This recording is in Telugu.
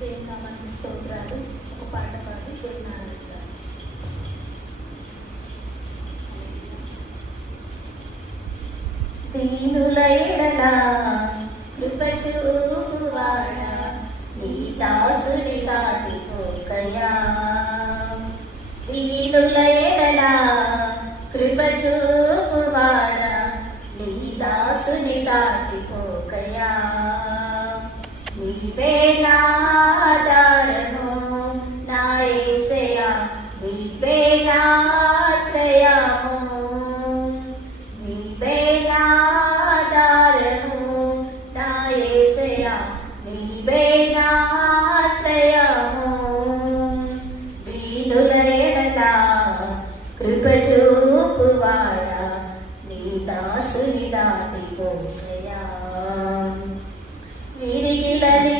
దేవుని నామానికి స్తోత్రాలు. ఒక పాట పాడి దేవుని ఆరాధిద్దాం. దీనుల ఎడల కృప చూపువాడా, నీ దాసుని దాటిపోకయా. దీనుల ఎడల కృప చూపువాడా, నీ దాసుని దాటిపోకయా. నీవే నా ఆధారము నా యేసయ్యా, నీవే నా ఆశ్రయము, నీవే నా ఆధారము నా యేసయ్యా, నీవే నా ఆశ్రయము. దీనుల ఎడల కృప చూపువాడా, నీ దాసుని దాటిపోకయా. విరిగిలని